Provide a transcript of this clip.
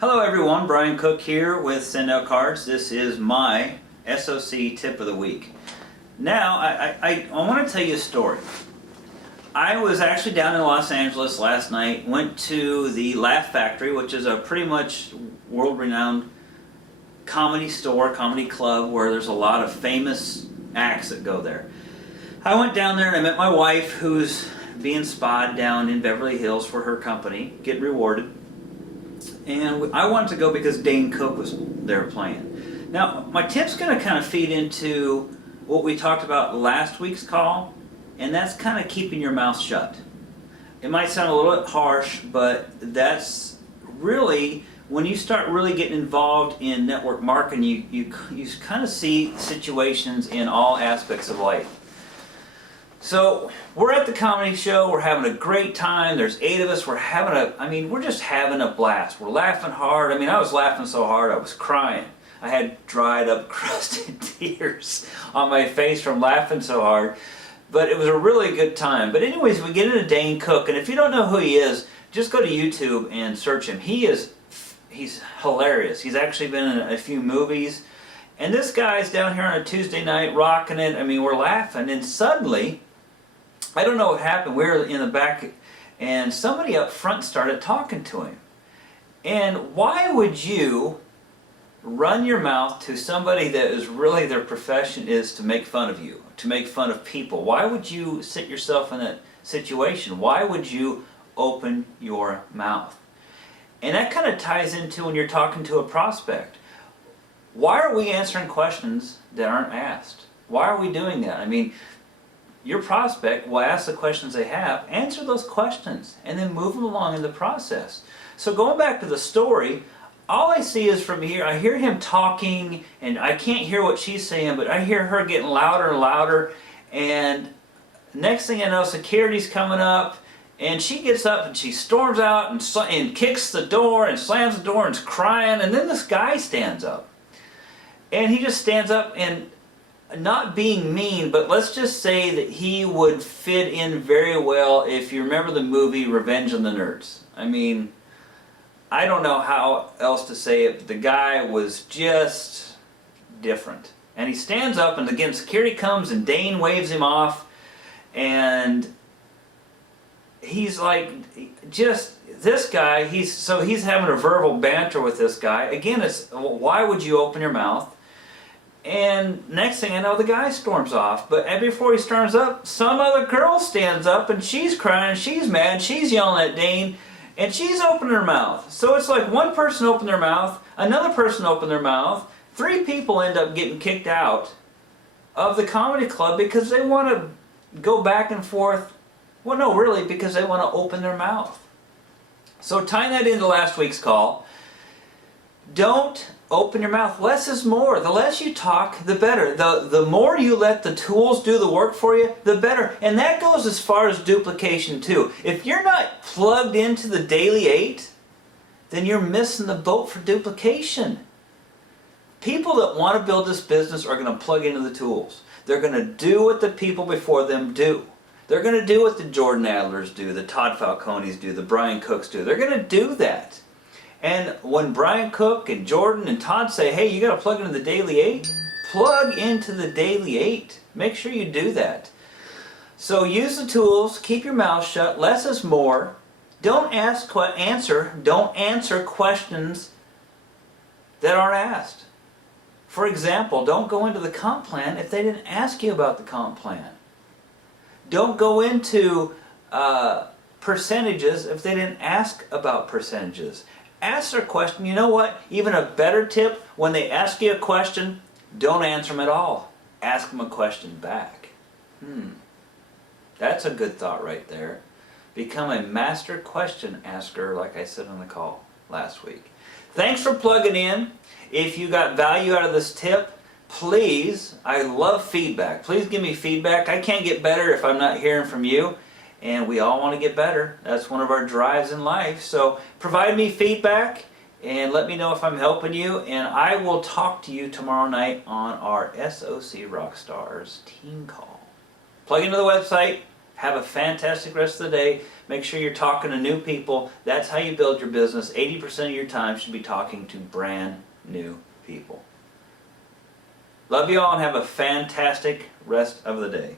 Hello everyone, Brian Cook here with Send Out Cards. This is my SOC tip of the week. Now, I want to tell you a story. I was actually down in Los Angeles last night, went to the Laugh Factory, which is a pretty much world-renowned comedy store, comedy club, where there's a lot of famous acts that go there. I went down there and I met my wife, who's being spotted down in Beverly Hills for her company, getting rewarded. And I wanted to go because Dane Cook was there playing. Now, my tip's going to kind of feed into what we talked about last week's call, and that's kind of keeping your mouth shut. It might sound a little bit harsh, but that's really, when you start really getting involved in network marketing, you kind of see situations in all aspects of life. So we're at the comedy show, we're having a great time, there's 8 of us, we're just having a blast. We're laughing hard. I was laughing so hard I was crying. I had dried up crusted tears on my face from laughing so hard. But it was a really good time. But anyways, we get into Dane Cook, and if you don't know who he is, just go to YouTube and search him. He's hilarious. He's actually been in a few movies. And this guy's down here on a Tuesday night rocking it. We're laughing, and suddenly, I don't know what happened. We were in the back, and somebody up front started talking to him. And why would you run your mouth to somebody that is really their profession is to make fun of you, to make fun of people? Why would you sit yourself in that situation? Why would you open your mouth? And that kind of ties into when you're talking to a prospect. Why are we answering questions that aren't asked? Why are we doing that? Your prospect will ask the questions they have, answer those questions, and then move them along in the process. So going back to the story, all I see is from here, I hear him talking, and I can't hear what she's saying, but I hear her getting louder and louder, and next thing I know, security's coming up, and she gets up and she storms out and kicks the door and slams the door and is crying, and then this guy stands up. And he just stands up and, not being mean, but let's just say that he would fit in very well if you remember the movie Revenge of the Nerds. I don't know how else to say it, but the guy was just different. And he stands up, and again, security comes, and Dane waves him off, and he's like, just, this guy, he's having a verbal banter with this guy. Again, it's, why would you open your mouth? And next thing I know, the guy storms off. But before he storms up, some other girl stands up, and she's crying, she's mad, she's yelling at Dane, and she's opening her mouth. So it's like one person opened their mouth, another person opened their mouth, 3 people end up getting kicked out of the comedy club because they want to go back and forth. Well, no, really, because they want to open their mouth. So tying that into last week's call, don't open your mouth. Less is more. The less you talk, the better. The more you let the tools do the work for you, the better. And that goes as far as duplication too. If you're not plugged into the daily 8, then you're missing the boat for duplication. People that want to build this business are going to plug into the tools. They're going to do what the people before them do. They're going to do what the Jordan Adlers do, the Todd Falcones do, the Brian Cooks do. They're going to do that. And when Brian Cook and Jordan and Todd say, hey, you got to plug into the daily 8, plug into the daily 8. Make sure you do that. So use the tools, keep your mouth shut, less is more. Don't answer questions that aren't asked. For example, don't go into the comp plan if they didn't ask you about the comp plan. Don't go into percentages if they didn't ask about percentages. Ask their question. You know what? Even a better tip, when they ask you a question, don't answer them at all. Ask them a question back. That's a good thought right there. Become a master question asker, like I said on the call last week. Thanks for plugging in. If you got value out of this tip, please, I love feedback. Please give me feedback. I can't get better if I'm not hearing from you. And we all want to get better. That's one of our drives in life. So provide me feedback and let me know if I'm helping you. And I will talk to you tomorrow night on our SOC RockStars team call. Plug into the website, Have a fantastic rest of the day. Make sure you're talking to new people. That's how you build your business. 80% of your time should be talking to brand new people. Love you all and have a fantastic rest of the day.